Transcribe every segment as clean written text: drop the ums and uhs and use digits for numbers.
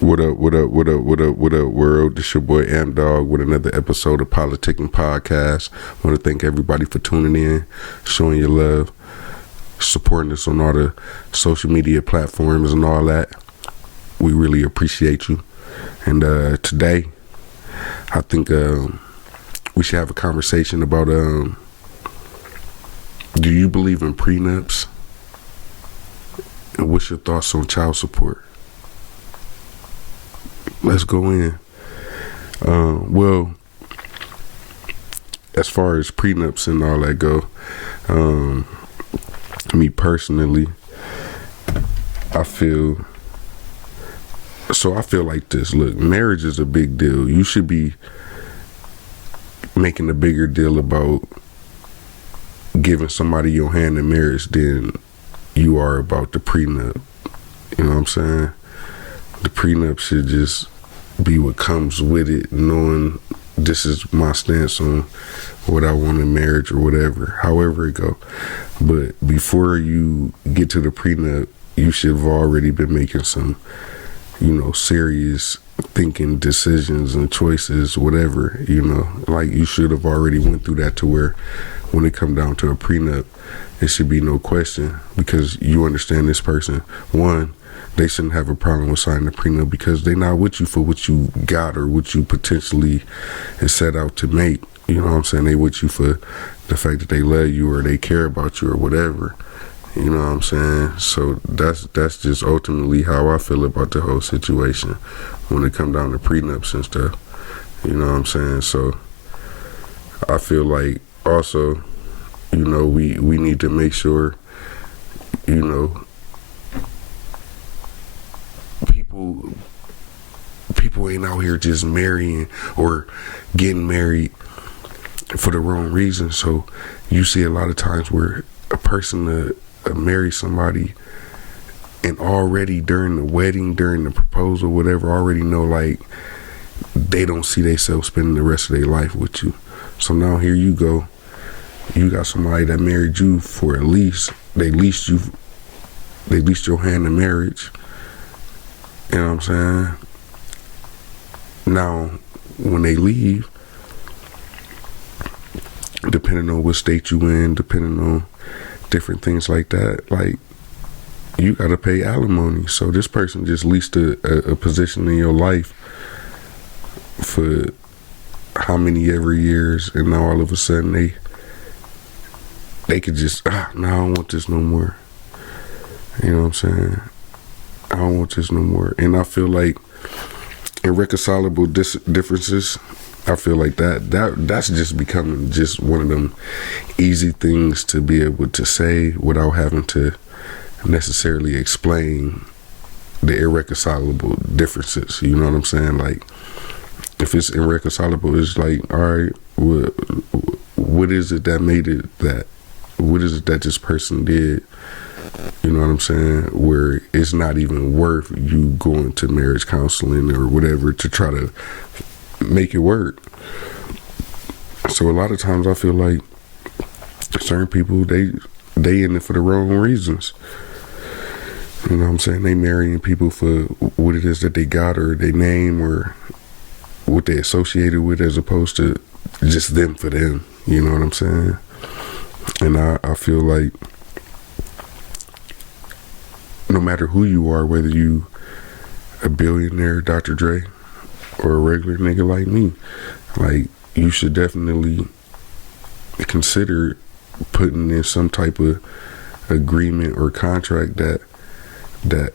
What up, what up, what up, what up, what up, world? This your boy Amp Dog with another episode of Politickin podcast. I want to thank everybody for tuning in, showing your love, supporting us on all the social media platforms and all that. We really appreciate you. And today, I think we should have a conversation about do you believe in prenups? And what's your thoughts on child support? Let's go in. Well, as far as prenups and all that go, me personally, I feel like this. Look, marriage is a big deal. You should be making a bigger deal about giving somebody your hand in marriage than you are about the prenup. You know what I'm saying? The prenup should just be what comes with it, knowing this is my stance on what I want in marriage or whatever, however it go. But before you get to the prenup, you should have already been making some, serious thinking decisions and choices, whatever, like you should have already went through that to where when it come down to a prenup, it should be no question because you understand this person. One, they shouldn't have a problem with signing a prenup because they're not with you for what you got or what you potentially is set out to make. You know what I'm saying? They with you for the fact that they love you or they care about you or whatever. You know what I'm saying? So that's just ultimately how I feel about the whole situation when it come down to prenups and stuff. You know what I'm saying? So I feel like also, we need to make sure, people ain't out here just marrying or getting married for the wrong reason. So you see a lot of times where a person marry somebody and already during the wedding, during the proposal, whatever, already know like they don't see themselves spending the rest of their life with you. So now here you go. You got somebody that married you for at least, they leased your hand in marriage. You know what I'm saying? Now, when they leave, depending on what state you in, depending on different things like that, like, you gotta pay alimony. So this person just leased a position in your life for how many ever years, and now all of a sudden they could just, no, I don't want this no more. You know what I'm saying? I don't want this no more. And I feel like irreconcilable differences, I feel like that's just becoming just one of them easy things to be able to say without having to necessarily explain the irreconcilable differences. You know what I'm saying? Like, if it's irreconcilable, it's like, all right, what is it that made it that? What is it that this person did? You know what I'm saying? Where it's not even worth you going to marriage counseling or whatever to try to make it work. So a lot of times I feel like certain people, they in it for the wrong reasons. You know what I'm saying? They marrying people for what it is that they got or their name or what they associated with as opposed to just them for them. You know what I'm saying? And I feel like no matter who you are, whether you a billionaire, Dr. Dre, or a regular nigga like me, like, you should definitely consider putting in some type of agreement or contract that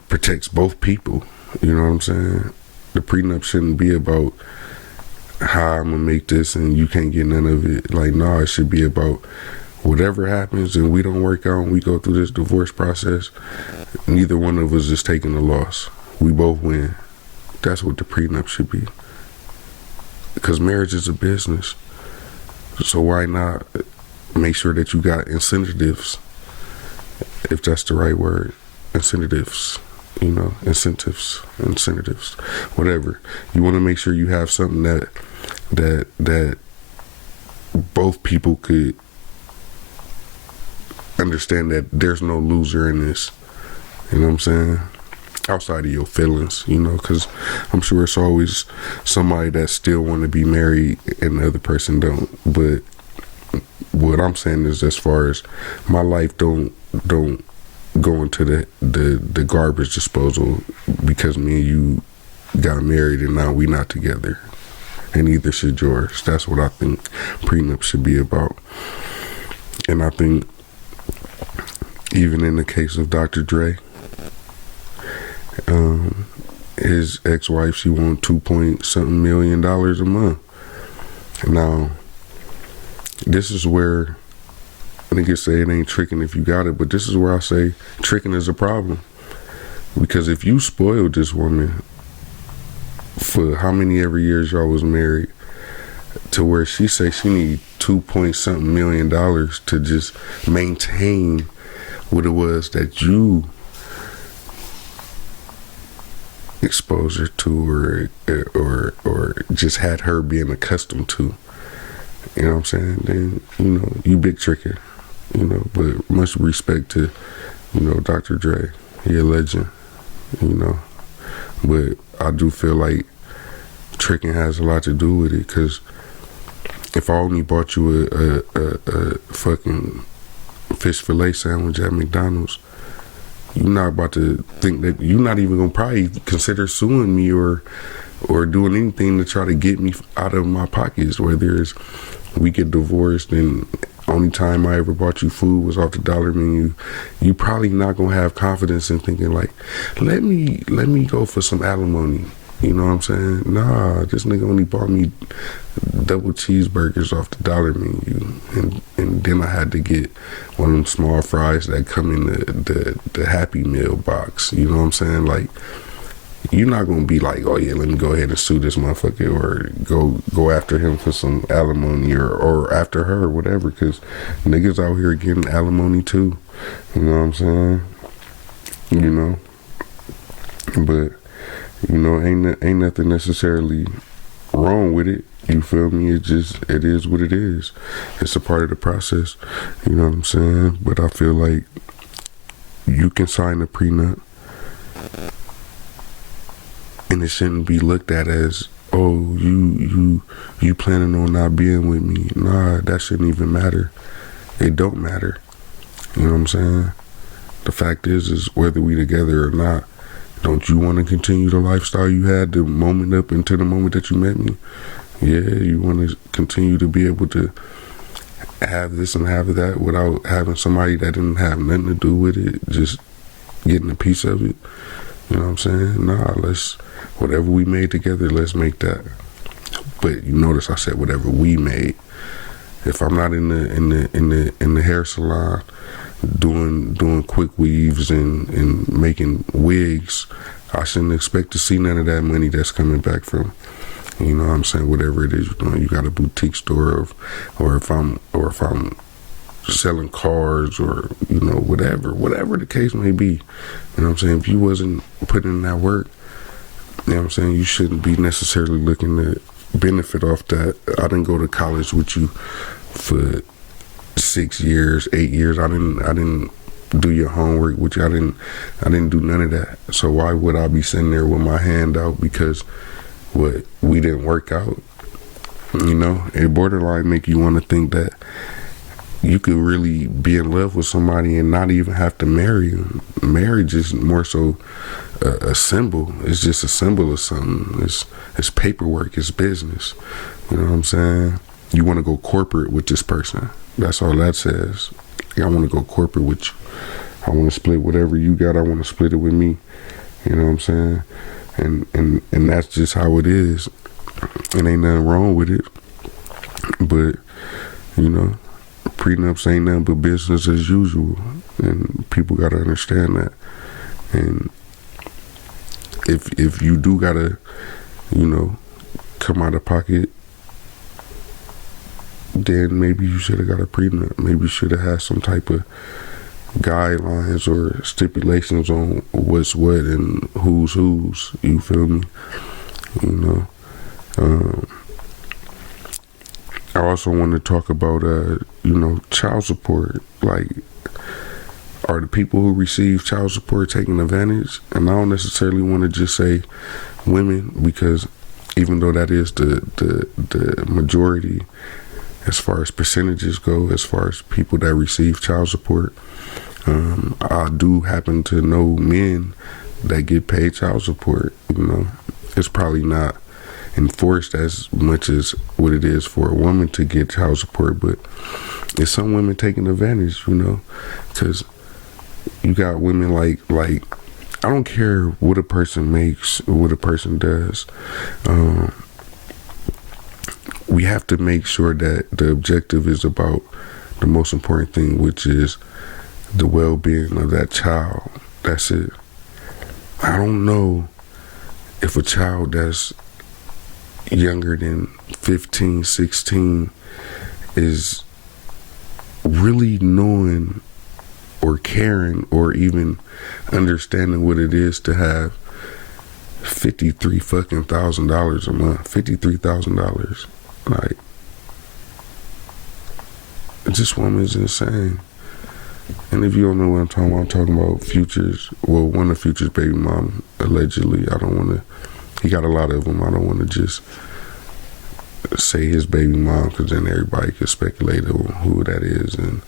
protects both people. You know what I'm saying? The prenup shouldn't be about how I'm gonna make this and you can't get none of it. Like, no, it should be about whatever happens and we don't work out and we go through this divorce process, neither one of us is taking a loss. We both win. That's what the prenup should be. Because marriage is a business. So why not make sure that you got incentives, if that's the right word, incentives, incentives, whatever. You want to make sure you have something that both people could understand that there's no loser in this. You know what I'm saying? outside of your feelings, you know, because I'm sure it's always somebody that still want to be married and the other person don't. But what I'm saying is, as far as my life don't go into the garbage disposal because me and you got married and now we not together, and neither should yours. That's what I think prenup should be about. And I think even in the case of Dr. Dre, his ex-wife, she won $2.something million a month. Now, this is where niggas say it ain't tricking if you got it, but this is where I say tricking is a problem. Because if you spoiled this woman for how many ever years y'all was married, to where she say she need $2.something million to just maintain what it was that you exposed her to, or just had her being accustomed to, you know what I'm saying? Then, you know, you big tricker, you know. But much respect to, you know, Dr. Dre. He a legend, you know. But I do feel like tricking has a lot to do with it, because if I only bought you a fucking fish fillet sandwich at McDonald's, you're not about to think that, you're not even gonna probably consider suing me or doing anything to try to get me out of my pockets. Whether it's we get divorced and only time I ever bought you food was off the dollar menu, you probably not gonna have confidence in thinking like, let me go for some alimony. You know what I'm saying? Nah, this nigga only bought me double cheeseburgers off the dollar menu, and then I had to get one of them small fries that come in the Happy Meal box. You know what I'm saying? Like, you're not gonna be like, oh yeah, let me go ahead and sue this motherfucker, or go after him for some alimony, or after her, or whatever, because niggas out here getting alimony too. You know what I'm saying? You know, but you know, ain't nothing necessarily wrong with it. You feel me? It is what it is. It's a part of the process. You know what I'm saying? But I feel like you can sign a prenup, and it shouldn't be looked at as, oh, you planning on not being with me. Nah, that shouldn't even matter. It don't matter. You know what I'm saying? The fact is whether we together or not, don't you want to continue the lifestyle you had the moment up until the moment that you met me? Yeah, you want to continue to be able to have this and have that without having somebody that didn't have nothing to do with it, just getting a piece of it. You know what I'm saying? Nah, whatever we made together, let's make that. But you notice I said whatever we made. If I'm not in the hair salon doing quick weaves and making wigs, I shouldn't expect to see none of that money that's coming back from, you know what I'm saying, whatever it is you're doing. You got a boutique store, or if I'm selling cars, or, you know, whatever the case may be. You know what I'm saying? If you wasn't putting in that work, you know what I'm saying, you shouldn't be necessarily looking to benefit off that. I didn't go to college with you for 6 years, 8 years. I didn't do your homework with you. I didn't do none of that. So why would I be sitting there with my hand out because we didn't work out? You know, it borderline make you want to think that you could really be in love with somebody and not even have to marry them. Marriage is more so a symbol. It's just a symbol of something. It's paperwork. It's business. You know what I'm saying? You want to go corporate with this person. That's all that says. I want to go corporate with you. I want to split whatever you got. I want to split it with me. You know what I'm saying? And that's just how it is. And ain't nothing wrong with it. But, you know, prenups ain't nothing but business as usual. And people got to understand that. And if you do got to, you know, come out of pocket, then maybe you should have got a prenup. Maybe you should have had some type of guidelines or stipulations on what's what and who's whose. You feel me? You know. I also want to talk about, you know, child support. Like, are the people who receive child support taking advantage? And I don't necessarily want to just say women, because even though that is the majority as far as percentages go, as far as people that receive child support, I do happen to know men that get paid child support. It's probably not enforced as much as what it is for a woman to get child support, but it's some women taking advantage, because you got women like I don't care what a person makes or what a person does. We have to make sure that the objective is about the most important thing, which is the well-being of that child. That's it. I don't know if a child that's younger than 15, 16 is really knowing or caring or even understanding what it is to have $53,000 a month. $53,000. Like, this woman is insane. And if you don't know what I'm talking about Future's, well, one of Future's baby mom, allegedly. I don't want to, he got a lot of them. I don't want to just say his baby mom, because then everybody could speculate on who that is, and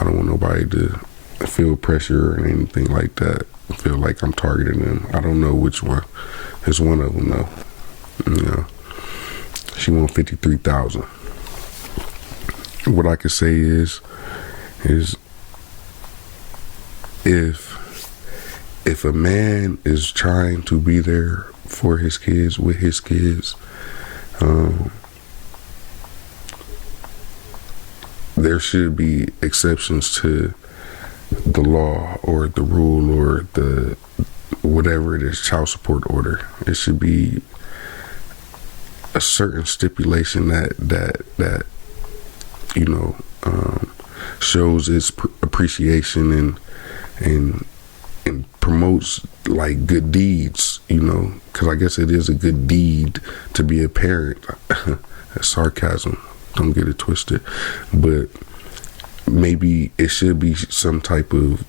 I don't want nobody to feel pressure or anything like that. I feel like I'm targeting them. I don't know which one. It's one of them though. She won $53,000. What I could say is if a man is trying to be there for his kids, with his kids, there should be exceptions to the law or the rule or the whatever it is, child support order. It should be a certain stipulation that shows its appreciation and promotes like good deeds, because I guess it is a good deed to be a parent. That's sarcasm, don't get it twisted, but maybe it should be some type of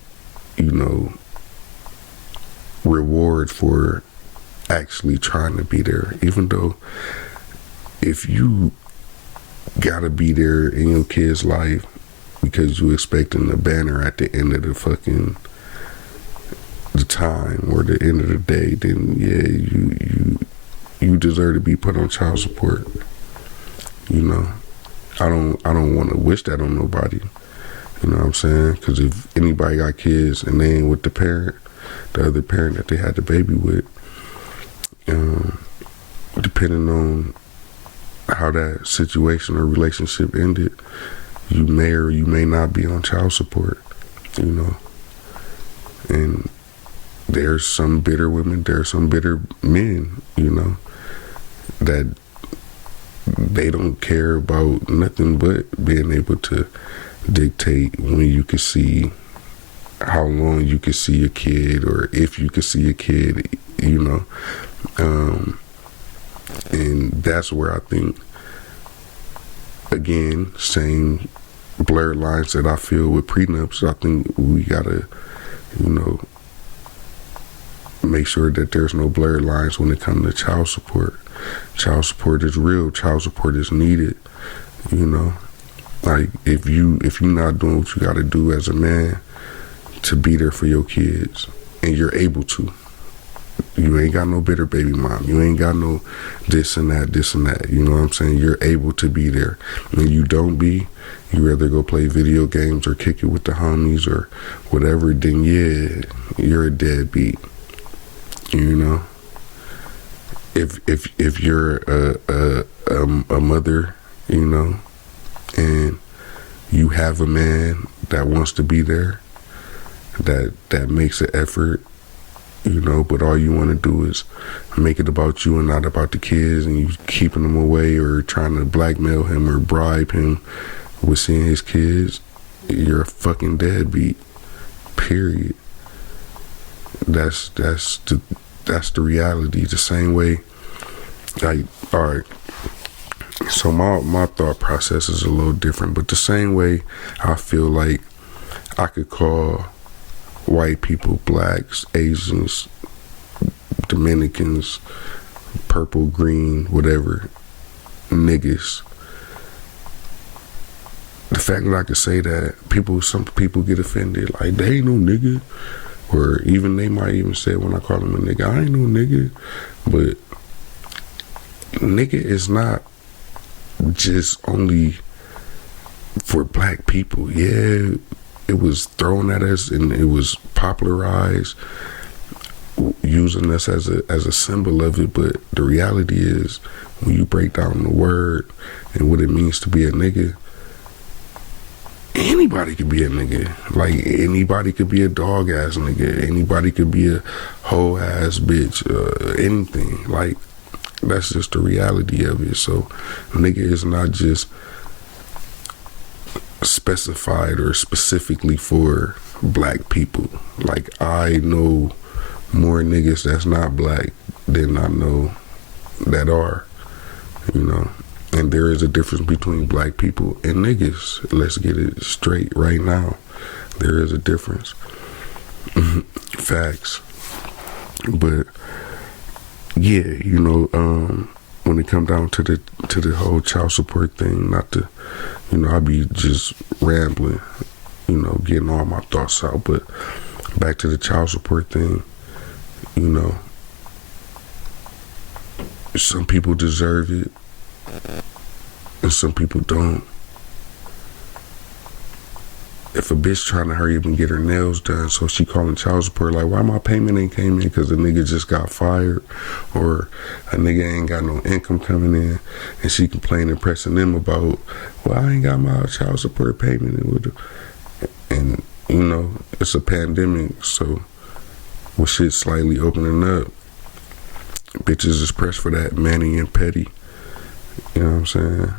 reward for actually trying to be there. Even though if you gotta be there in your kid's life because you expecting a banner at the end of the time or the end of the day, then yeah, you deserve to be put on child support. I don't want to wish that on nobody. You know what I'm saying? Because if anybody got kids and they ain't with the other parent that they had the baby with, depending on how that situation or relationship ended, you may or you may not be on child support, and there's some bitter women, there's some bitter men, that they don't care about nothing but being able to dictate when you can see, how long you can see a kid, or if you can see a kid, and that's where I think, again, same blurred lines that I feel with prenups. I think we gotta, make sure that there's no blurred lines when it comes to child support. Child support is real. Child support is needed. Like if you're not doing what you gotta do as a man to be there for your kids, and you're able to. You ain't got no bitter baby mom. You ain't got no this and that. You know what I'm saying? You're able to be there. When you don't be, you rather go play video games or kick it with the homies or whatever, then yeah, you're a deadbeat. If you're a mother, and you have a man that wants to be there, that makes an effort, but all you want to do is make it about you and not about the kids, and you keeping them away or trying to blackmail him or bribe him with seeing his kids, you're a fucking deadbeat. Period. That's the reality. The same way, like, all right, so my thought process is a little different, but the same way I feel like I could call white people, blacks, Asians, Dominicans, purple, green, whatever, niggas. The fact that I could say that, some people get offended, like, they ain't no nigga. Or even they might even say when I call them a nigga, I ain't no nigga. But nigga is not just only for black people. Yeah, it was thrown at us and it was popularized, using us as a symbol of it. But the reality is, when you break down the word and what it means to be a nigga, anybody could be a nigga. Like, anybody could be a dog ass nigga. Anybody could be a hoe ass bitch. Anything. Like, that's just the reality of it. So, nigga is not just specified or specifically for black people. Like, I know more niggas that's not black than I know that are, you know. And there is a difference between black people and niggas. Let's get it straight right now. There is a difference. Facts. But yeah, you know, when it come down to the whole child support thing, not to, you know, I be just rambling, you know, getting all my thoughts out. But back to the child support thing, you know, some people deserve it and some people don't. If a bitch trying to hurry up and get her nails done, so she calling child support, like, why my payment ain't came in? Because the nigga just got fired, or a nigga ain't got no income coming in, and she complaining, pressing them about, well, I ain't got my child support payment. And you know, it's a pandemic, so with shit slightly opening up, bitches is pressed for that Manny and Petty. You know what I'm saying?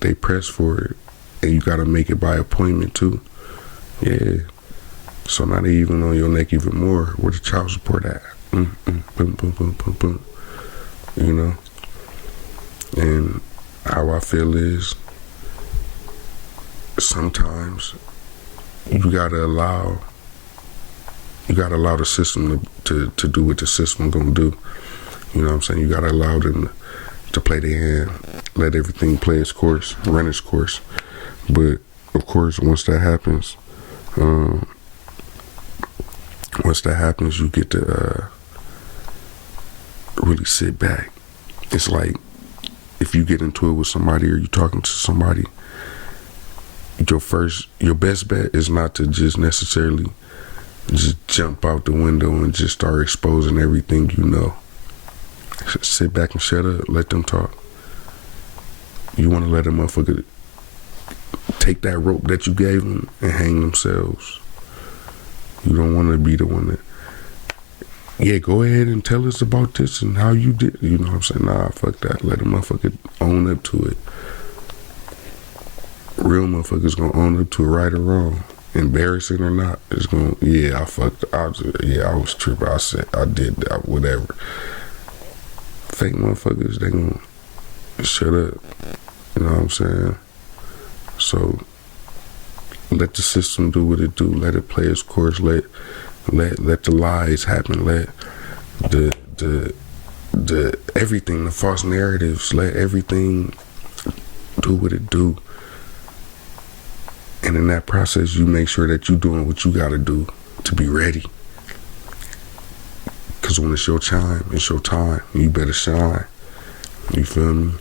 They press for it, and you gotta make it by appointment too. Yeah. So now they even on your neck even more. Where the child support at? Boom, boom, boom, boom, boom. You know. And how I feel is, sometimes you gotta allow the system to do what the system gonna do. You know what I'm saying? You gotta allow them to play their hand, let everything play its course, run its course. But of course, once that happens, you get to really sit back. It's like, if you get into it with somebody or you talking to somebody, your best bet is not to just necessarily just jump out the window and just start exposing everything you know. Sit back and shut up. Let them talk. You want to let a motherfucker take that rope that you gave them and hang themselves. You don't want to be the one that, yeah, go ahead and tell us about this and how you did. You know what I'm saying? Nah, fuck that. Let a motherfucker own up to it. Real motherfuckers gonna own up to it, right or wrong. Embarrassing or not, it's gonna, yeah, I fucked. I was tripping. I said, I did that, whatever. Fake motherfuckers, they gonna shut up. You know what I'm saying? So let the system do what it do. Let it play its course. Let the lies happen. Let the everything, the false narratives, let everything do what it do. And in that process, you make sure that you're doing what you gotta do to be ready. Because when it's your time, it's your time. You better shine. You feel me?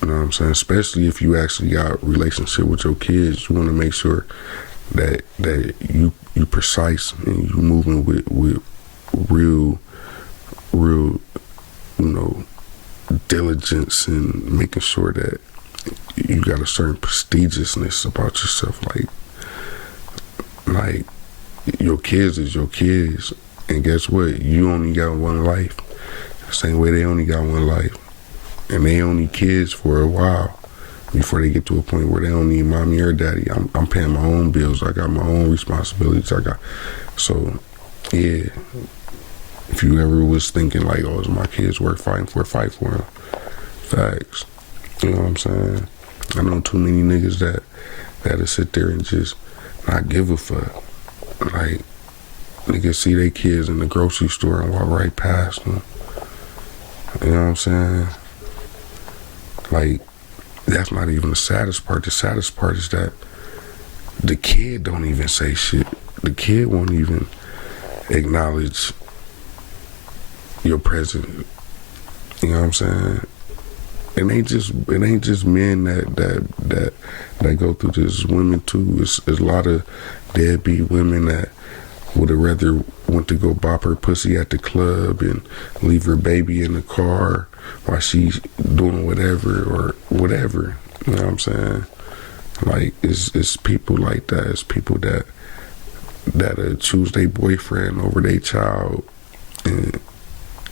You know what I'm saying? Especially if you actually got a relationship with your kids, you want to make sure that you precise and you moving with real, you know, diligence, and making sure that you got a certain prestigiousness about yourself. Like your kids is your kids, and guess what? You only got one life. Same way they only got one life, and they only kids for a while before they get to a point where they don't need mommy or daddy. I'm paying my own bills. I got my own responsibilities. So yeah. If you ever was thinking like, oh, is my kids worth fighting for? Fight for them. Facts. You know what I'm saying? I know too many niggas that'll sit there and just not give a fuck. Like, niggas see their kids in the grocery store and walk right past them. You know what I'm saying? Like, that's not even the saddest part. The saddest part is that the kid don't even say shit. The kid won't even acknowledge your presence. You know what I'm saying? It ain't just men that go through this. Women too. It's a lot of deadbeat women that would have rather went to go bop her pussy at the club and leave her baby in the car while she's doing whatever or whatever. You know what I'm saying? Like, it's people like that. It's people that choose their boyfriend over their child and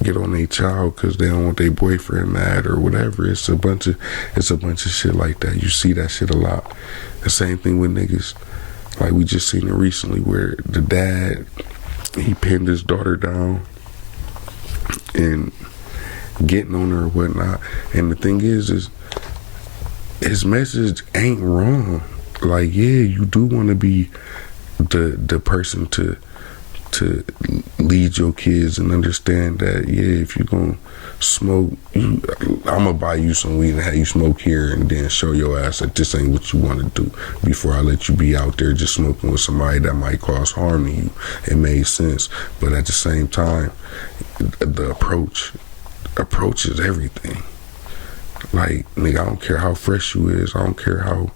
get on their child because they don't want their boyfriend mad or whatever. It's a bunch of shit like that. You see that shit a lot. The same thing with niggas. Like, we just seen it recently where the dad, he pinned his daughter down and getting on her or whatnot. And the thing is his message ain't wrong. Like, yeah, you do want to be the person to lead your kids and understand that, yeah, if you gonna smoke, I'm gonna buy you some weed and have you smoke here and then show your ass that this ain't what you want to do before I let you be out there just smoking with somebody that might cause harm to you. It made sense. But at the same time, the approach is everything. Like, nigga, I don't care how fresh you is. I don't care how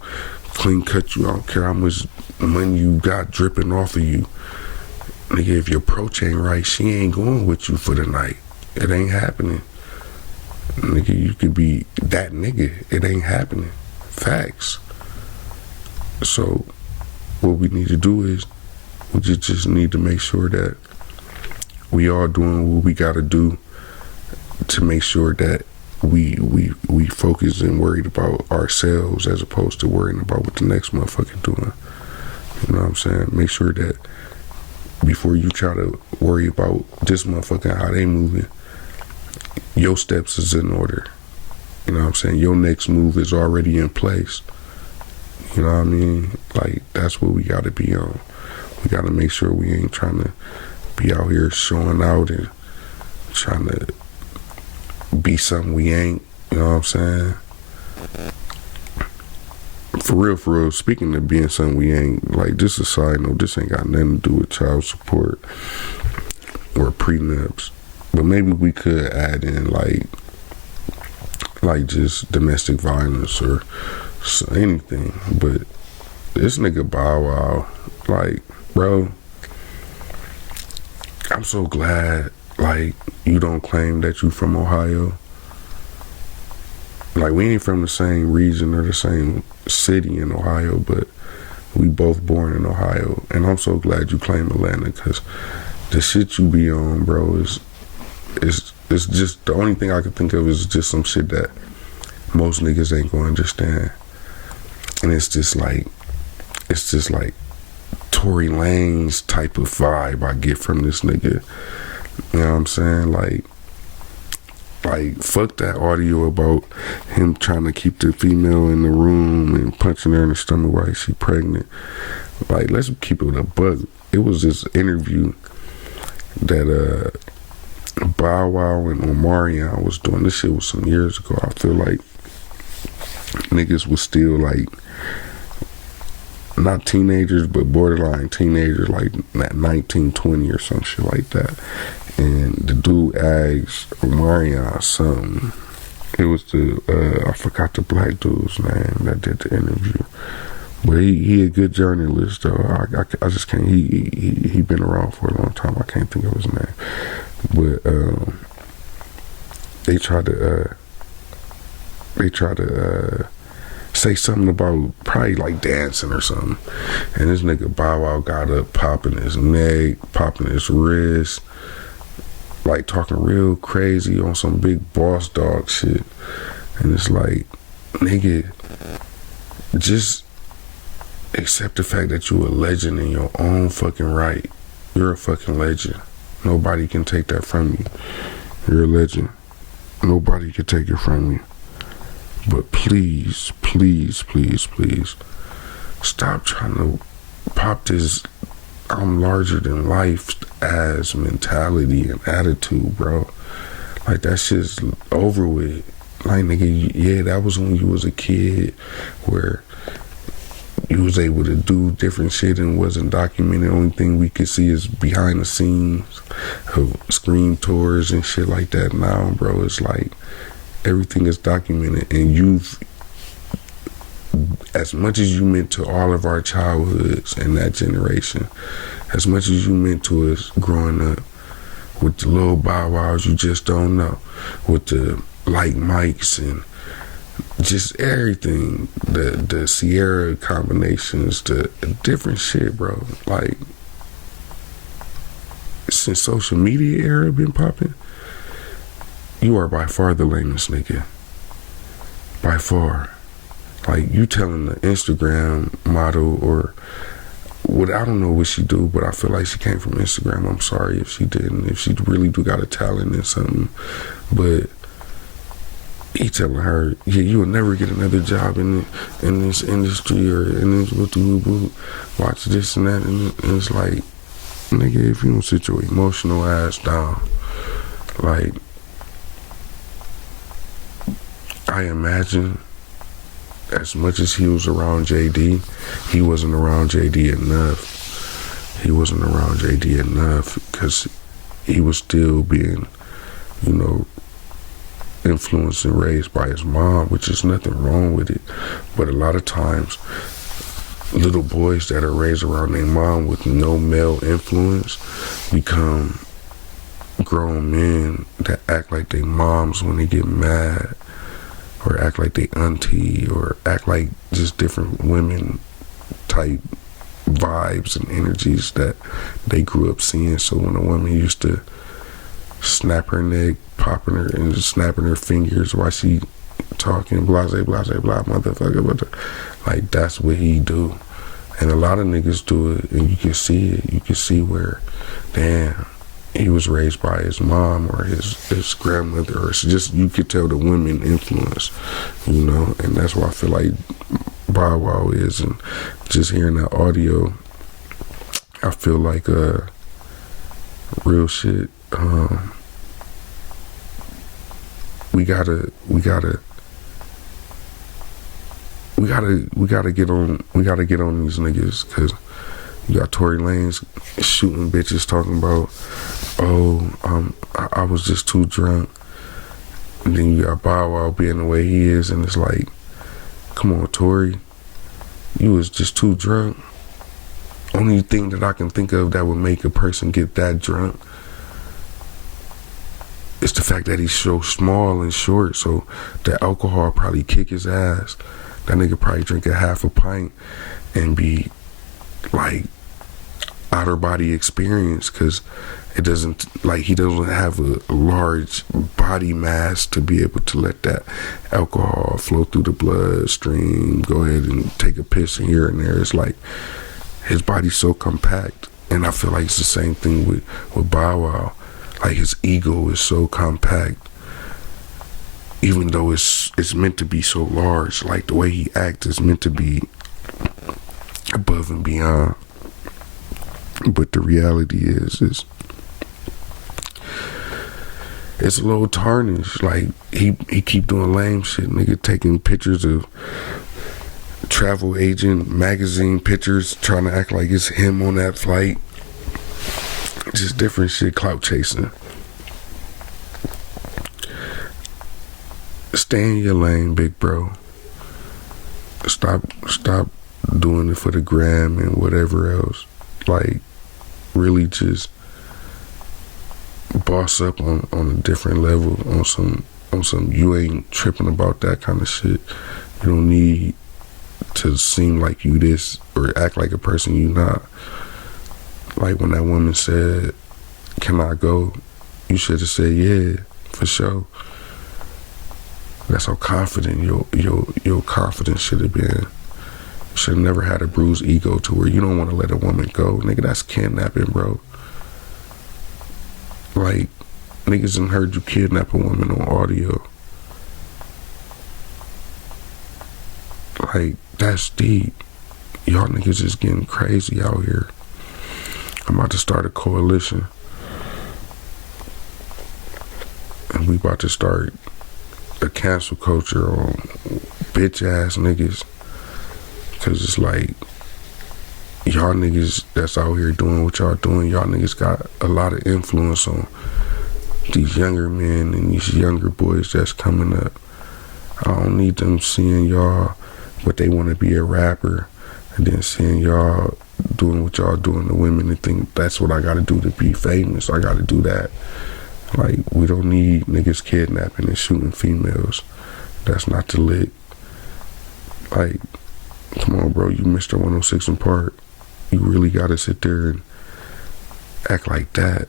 clean cut you. I don't care how much money you got dripping off of you. Nigga, if your approach ain't right, she ain't going with you for the night. It ain't happening. Nigga, you could be that nigga. It ain't happening. Facts. So, what we need to do is, we just need to make sure that we all doing what we gotta do to make sure that we focus and worried about ourselves as opposed to worrying about what the next motherfucker doing. You know what I'm saying? Make sure that before you try to worry about this motherfucker, how they moving, your steps is in order. You know what I'm saying? Your next move is already in place. You know what I mean? Like, that's what we gotta be on. We gotta make sure we ain't trying to be out here showing out and trying to be something we ain't. You know what I'm saying? For real, speaking of being something we ain't, like, just a side note, this ain't got nothing to do with child support or prenups. But maybe we could add in, like just domestic violence or anything. But this nigga Bow Wow, like, bro, I'm so glad, like, you don't claim that you from Ohio. Like, we ain't from the same region or the same city in Ohio, but we both born in Ohio. And I'm so glad you claim Atlanta, because the shit you be on, bro, it's just, the only thing I can think of is just some shit that most niggas ain't gonna understand. And it's just like Tory Lanez type of vibe I get from this nigga. You know what I'm saying? Like, fuck that audio about him trying to keep the female in the room and punching her in the stomach while she pregnant. Like, let's keep it with a buck. It was this interview that Bow Wow and Omarion was doing. This shit was some years ago. I feel like niggas was still, like, not teenagers, but borderline teenagers, like 19, 20 or some shit like that. And the dude asked Omarion something. It was I forgot the black dude's name that did the interview. But he a good journalist, though. I just can't, he been around for a long time. I can't think of his name. But they tried to say something about probably like dancing or something. And this nigga Bow Wow got up popping his neck, popping his wrist, like talking real crazy on some big boss dog shit. And it's like, nigga, just accept the fact that you a legend in your own fucking right. You're a fucking legend. Nobody can take that from you. You're a legend. Nobody can take it from you. But please, please, please, please, stop trying to popped his I'm larger than life ass mentality and attitude, bro. Like, that shit's over with. Like, nigga, yeah, that was when you was a kid where you was able to do different shit and wasn't documented. The only thing we could see is behind the scenes of screen tours and shit like that. Now, bro, it's like everything is documented, and you've, as much as you meant to all of our childhoods and that generation, as much as you meant to us growing up, with the little bow wows you just don't know, with the like mics and just everything, the Sierra combinations, the different shit, bro. Like, since social media era been popping, you are by far the lamest nigga. By far. Like, you telling the Instagram model or what, I don't know what she do, but I feel like she came from Instagram. I'm sorry if she didn't. If she really do got a talent in something, but he telling her, yeah, you will never get another job in this industry or in this watch this and that, and it's like, nigga, if you don't sit your emotional ass down, like, I imagine as much as he was around JD, he wasn't around JD enough. He wasn't around JD enough because he was still being, you know, influenced and raised by his mom, which is nothing wrong with it. But a lot of times, little boys that are raised around their mom with no male influence become grown men that act like they moms when they get mad, or act like they auntie, or act like just different women type vibes and energies that they grew up seeing. So when a woman used to snap her neck, popping her and just snapping her fingers while she talking, blase, blase, blah, motherfucker, like, that's what he do. And a lot of niggas do it, and you can see it. You can see where, damn, he was raised by his mom or his grandmother, or just, you could tell the women influence, you know. And that's why I feel like Bow Wow is, and just hearing that audio, I feel like real shit. We gotta get on these niggas, cause you got Tory Lanez shooting bitches talking about, I was just too drunk. And then you got Bow Wow being the way he is, and it's like, come on, Tory, you was just too drunk. Only thing that I can think of that would make a person get that drunk is the fact that he's so small and short, so the alcohol probably kick his ass. That nigga probably drink a half a pint and be like outer body experience, because it doesn't, like, he doesn't have a large body mass to be able to let that alcohol flow through the bloodstream, go ahead and take a piss and here and there. It's like his body's so compact, and I feel like it's the same thing with Bow Wow. Like, his ego is so compact, even though it's meant to be so large. Like, the way he acts is meant to be above and beyond. But the reality is it's a little tarnished. Like, he keep doing lame shit, nigga, taking pictures of travel agent magazine pictures, trying to act like it's him on that flight. Just different shit, clout chasing. Stay in your lane, big bro. Stop doing it for the gram and whatever else. Like, really just boss up on a different level, on some you ain't tripping about that kind of shit. You don't need to seem like you this or act like a person you not. Like, when that woman said, "Can I go?" you should have said, "Yeah, for sure." That's how confident your confidence should have been. You should have never had a bruised ego to where you don't want to let a woman go. Nigga, that's kidnapping, bro. Like, niggas done heard you kidnap a woman on audio. Like, that's deep. y'all niggas is getting crazy out here. I'm about to start a coalition. And we about to start a cancel culture on bitch ass niggas. Cause it's like, y'all niggas that's out here doing what y'all doing, y'all niggas got a lot of influence on these younger men and these younger boys that's coming up. I don't need them seeing y'all, but they want to be a rapper, and then seeing y'all doing what y'all doing to women and think that's what I gotta do to be famous. I gotta do that. Like, we don't need niggas kidnapping and shooting females. That's not the lick. Like, come on, bro, you Mr. 106 in Park. You really gotta sit there and act like that.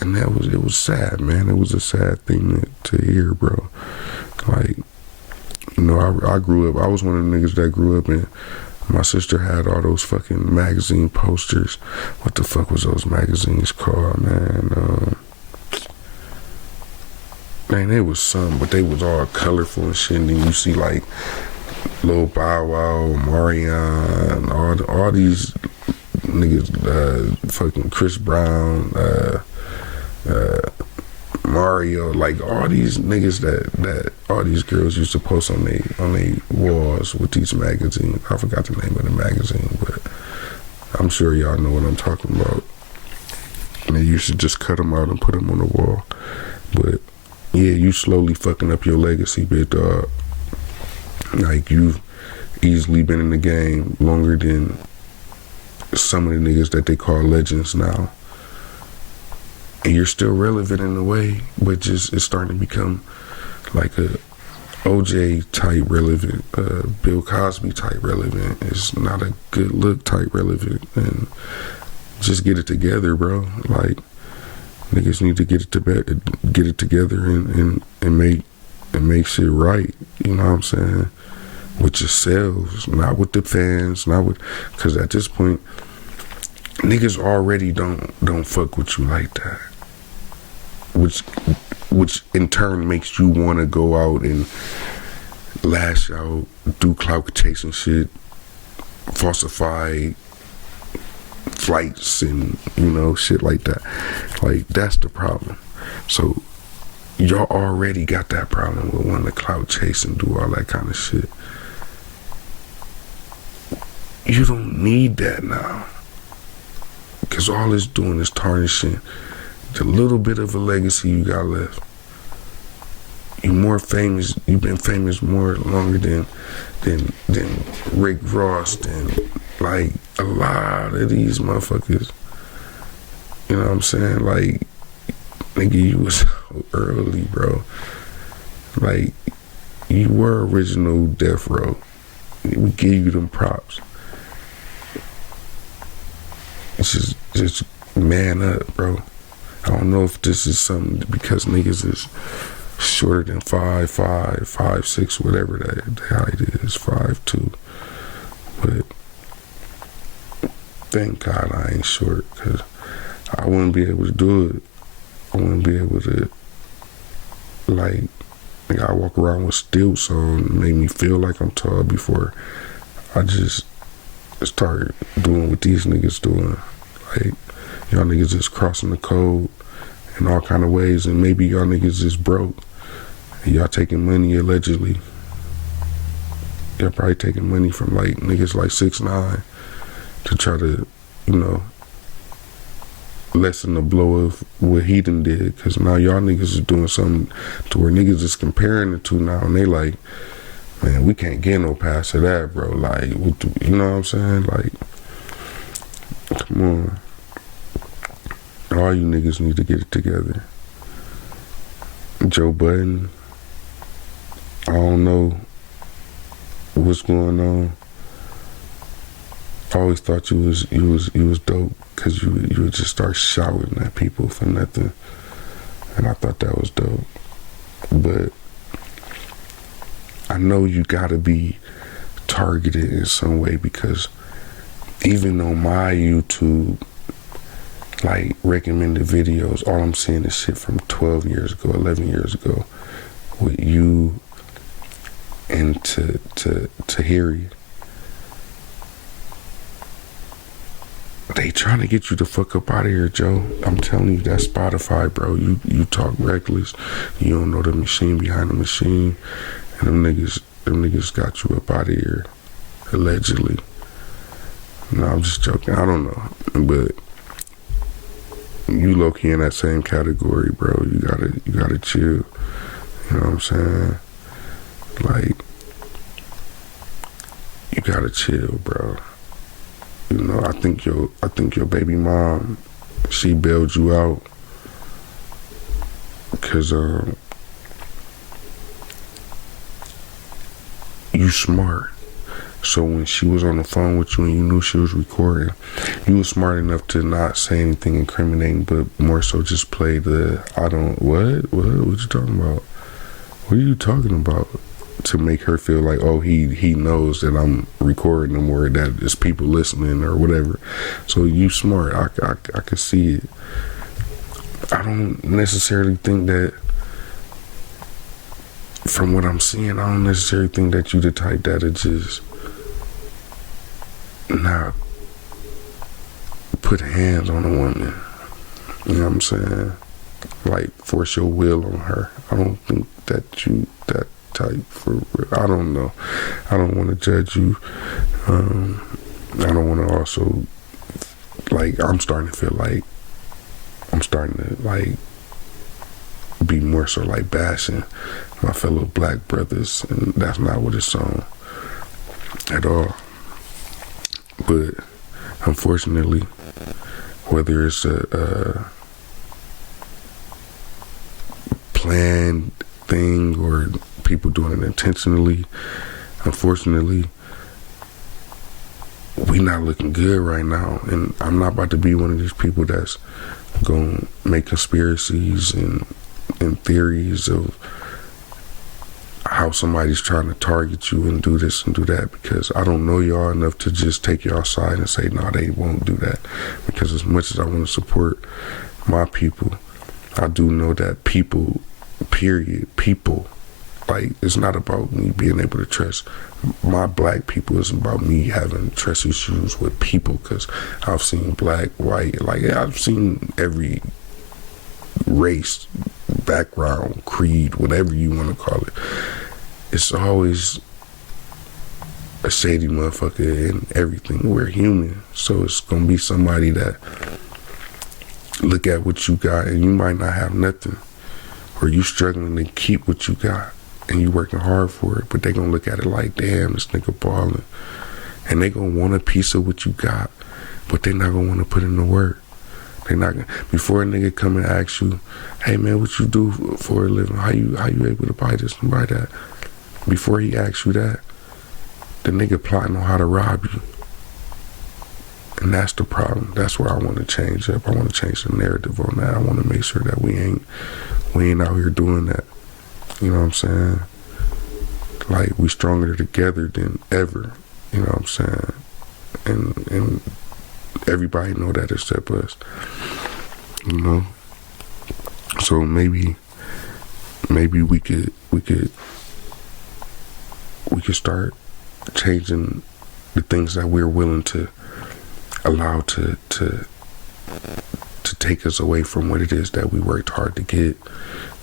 And it was sad, man. It was a sad thing to hear, bro. Like, you know, I grew up, I was one of the niggas that grew up, and my sister had all those fucking magazine posters. What the fuck was those magazines called, man? Man, it was some, but they was all colorful and shit. And then you see like Lil Bow Wow, Marion, all these niggas, fucking Chris Brown, Mario, like all these niggas that all these girls used to post on they walls with these magazines. I forgot the name of the magazine, but I'm sure y'all know what I'm talking about. And they used to just cut them out and put them on the wall. But yeah, you slowly fucking up your legacy, big dog. Like, you've easily been in the game longer than some of the niggas that they call legends now. And you're still relevant in a way, but just it's starting to become like a OJ type relevant, Bill Cosby type relevant. It's not a good look type relevant. And just get it together, bro. Like, niggas need to get it together and make shit right. You know what I'm saying? With yourselves, not with the fans, not with, because at this point, niggas already don't fuck with you like that. Which in turn makes you want to go out and lash out, do clout chasing shit, falsify flights and, you know, shit like that. Like, that's the problem. So y'all already got that problem with wanting to clout chase and do all that kind of shit. You don't need that now. Because all it's doing is tarnishing the little bit of a legacy you got left. You more famous, you've been famous more longer than Rick Ross, than like a lot of these motherfuckers. You know what I'm saying? Like, nigga, you was so early, bro. Like, you were original Death Row. We give you them props. It's just man up, bro. I don't know if this is something because niggas is shorter than 5'5", 5'6", whatever that height is, 5'2". But thank God I ain't short, because I wouldn't be able to do it. I wouldn't be able to, like I walk around with stilts on and make me feel like I'm tall before I just start doing what these niggas doing. Like, y'all niggas just crossing the code in all kind of ways, and maybe y'all niggas just broke and y'all taking money allegedly. Y'all probably taking money from like niggas like 6ix9ine to try to, you know, lessen the blow of what he done did, because now y'all niggas is doing something to where niggas is comparing the two now, and they like, man, we can't get no past of that, bro. Like, you know what I'm saying? Like, come on. All you niggas need to get it together. Joe Budden, I don't know what's going on. I always thought you was dope, because you would just start shouting at people for nothing, and I thought that was dope. But I know you gotta be targeted in some way, because even on my YouTube, like, recommended videos, all I'm seeing is shit from 12 years ago, 11 years ago, with you and Tahiri. They trying to get you the fuck up out of here, Joe. I'm telling you, that's Spotify, bro. You talk reckless. You don't know the machine behind the machine. And them niggas got you up out of here. Allegedly. No, I'm just joking. I don't know. But you low-key in that same category, bro. You gotta chill. You know what I'm saying? Like, you gotta chill, bro. You know, I think your baby mom, she bailed you out because you smart. So when she was on the phone with you and you knew she was recording, you was smart enough to not say anything incriminating, but more so just play the what you talking about? What are you talking about? To make her feel like, oh, he knows that I'm recording them or that there's people listening or whatever. So you smart. I could see it. I don't necessarily think that, from what I'm seeing, I don't necessarily think that you the type that'll just not put hands on a woman. You know what I'm saying? Like, force your will on her. I don't think that you that type for real. I don't know. I don't want to judge you. I don't want to also, like, I'm starting to like be more so like bashing my fellow black brothers, and that's not what it's on at all. But unfortunately, whether it's a planned thing or people doing it intentionally, unfortunately, we not looking good right now. And I'm not about to be one of these people that's gonna make conspiracies and theories of how somebody's trying to target you and do this and do that, because I don't know y'all enough to just take y'all side and say, no, they won't do that. Because as much as I want to support my people, I do know that people, like, it's not about me being able to trust my black people. It's about me having trust issues with people, because I've seen black, white, like, I've seen every race, background, creed, whatever you want to call it. It's always a shady motherfucker in everything. We're human. So it's going to be somebody that look at what you got and you might not have nothing, or you struggling to keep what you got and you working hard for it, but they gonna look at it like, damn, this nigga balling, and they gonna want a piece of what you got, but they not gonna want to put in the work. They not gonna, before a nigga come and ask you, hey man, what you do for a living, how you able to buy this and buy that, before he asks you that, the nigga plotting on how to rob you. And that's the problem. That's where I want to change up. I want to change the narrative on that. I want to make sure that we ain't out here doing that. You know what I'm saying? Like, we stronger together than ever. You know what I'm saying? And everybody know that except us. You know? So maybe we could start changing the things that we're willing to allow to take us away from what it is that we worked hard to get,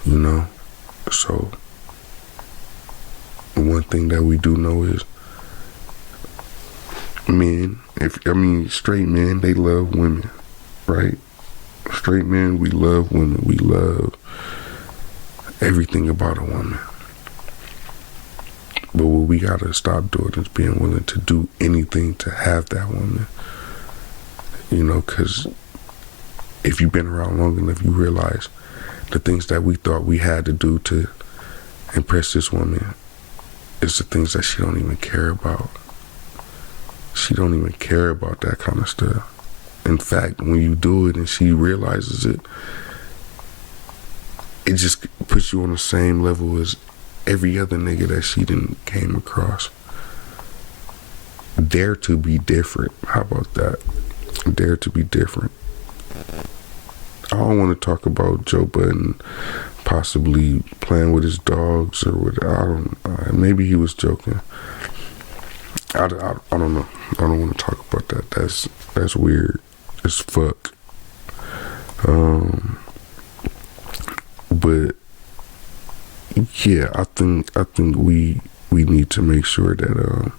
you know? So one thing that we do know is men, straight men, they love women, right? Straight men, we love women. We love everything about a woman. But what we gotta stop doing is being willing to do anything to have that woman. You know, because if you've been around long enough, you realize the things that we thought we had to do to impress this woman is the things that she don't even care about. She don't even care about that kind of stuff. In fact, when you do it and she realizes it, it just puts you on the same level as every other nigga that she done came across. Dare to be different. How about that? Dare to be different. I don't want to talk about Joe Budden possibly playing with his dogs or what. Maybe he was joking. I don't know. I don't want to talk about that. That's weird. as fuck. But yeah, I think we need to make sure that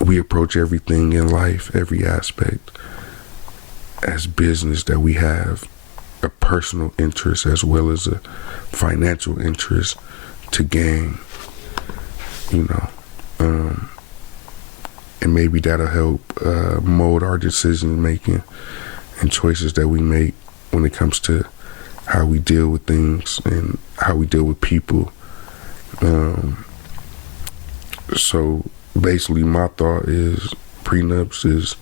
we approach everything in life, every aspect, as business, that we have a personal interest as well as a financial interest to gain, and maybe that'll help mold our decision making and choices that we make when it comes to how we deal with things and how we deal with people. So basically my thought is prenups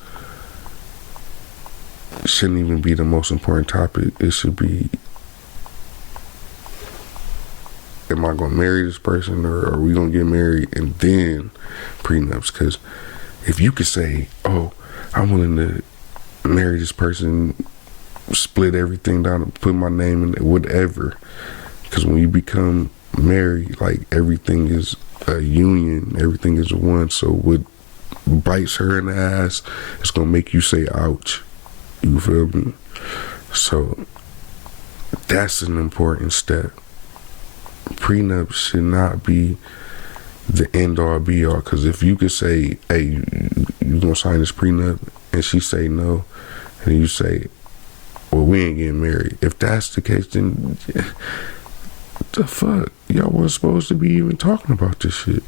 shouldn't even be the most important topic. It should be, am I gonna marry this person, or are we gonna get married and then prenups? Because if you could say, oh, I'm willing to marry this person, split everything down and put my name in it, whatever, because when you become married, like, everything is a union, everything is one. So what bites her in the ass, it's gonna make you say ouch. You feel me? So that's an important step. Prenup should not be the end all be all, because if you could say, hey, you gonna sign this prenup, and she say no, and you say, well, we ain't getting married. If that's the case, then what the fuck? Y'all weren't supposed to be even talking about this shit.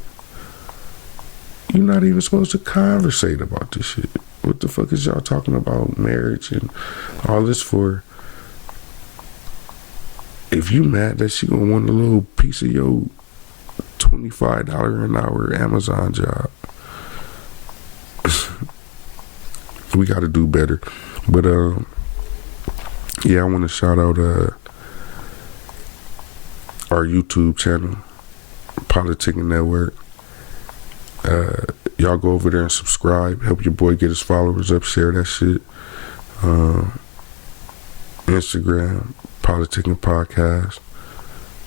You're not even supposed to conversate about this shit. What the fuck is y'all talking about marriage and all this for? If you mad that she gonna want a little piece of your $25 an hour Amazon job, we gotta do better. But yeah, I want to shout out our YouTube channel, Politickin Network. Y'all go over there and subscribe. Help your boy get his followers up. Share that shit. Instagram, Politickin Podcast.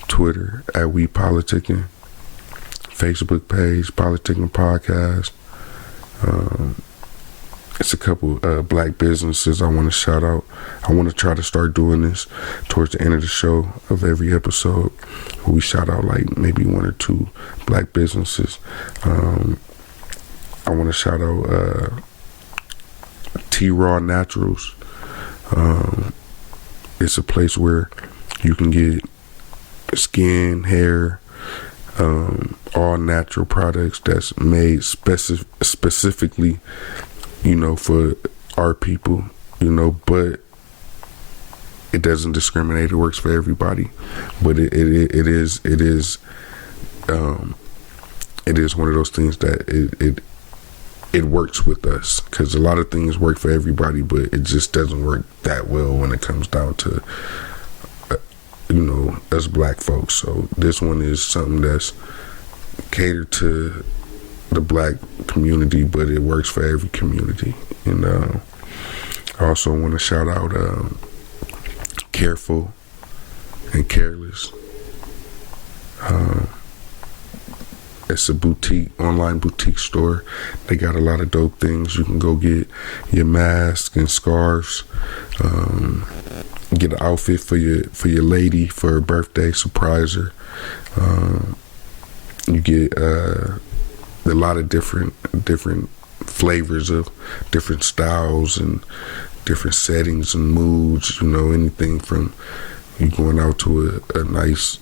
Twitter, @WePolitickin. Facebook page, Politickin Podcast. It's a couple black businesses I want to shout out. I want to try to start doing this towards the end of the show of every episode, where we shout out like maybe one or two black businesses. I want to shout out T-Raw Naturals. It's a place where you can get skin, hair, all natural products that's made specifically, for our people, but it doesn't discriminate. It works for everybody. But it is one of those things that it works with us, because a lot of things work for everybody, but it just doesn't work that well when it comes down to us black folks. So this one is something that's catered to the black community, but it works for every community. And I also want to shout out Careful and Careless. It's a online boutique store. They got a lot of dope things. You can go get your mask and scarves, get an outfit for your lady for her birthday, surprise her. You get a lot of different flavors of different styles and different settings and moods. Anything from you going out to a nice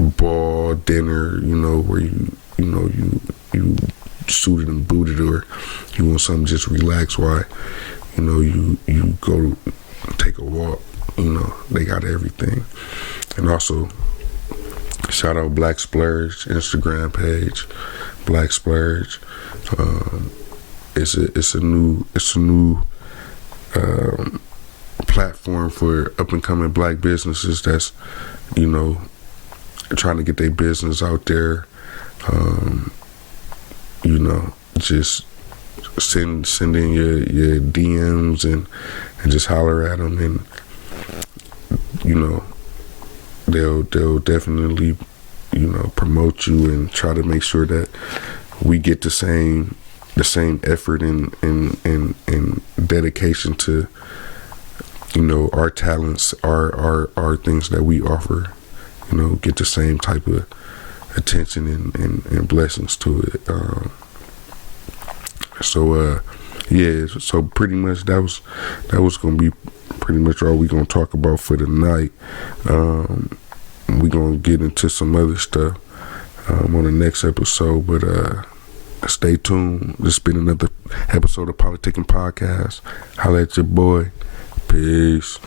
ball dinner, where you suited and booted, or you want something just relax while you go take a walk. They got everything. And also shout out Black Splurge Instagram page. Black Splurge. It's a new platform for up and coming black businesses that's trying to get their business out there. Just send in your DMs and just holler at them, and they'll definitely promote you and try to make sure that we get the same the same effort and dedication to, our talents, our things that we offer, get the same type of attention and blessings to it. So pretty much that was gonna be pretty much all we're gonna talk about for the night. We're gonna get into some other stuff on the next episode, but stay tuned. This has been another episode of Politickin Podcast. Holla at your boy. Peace.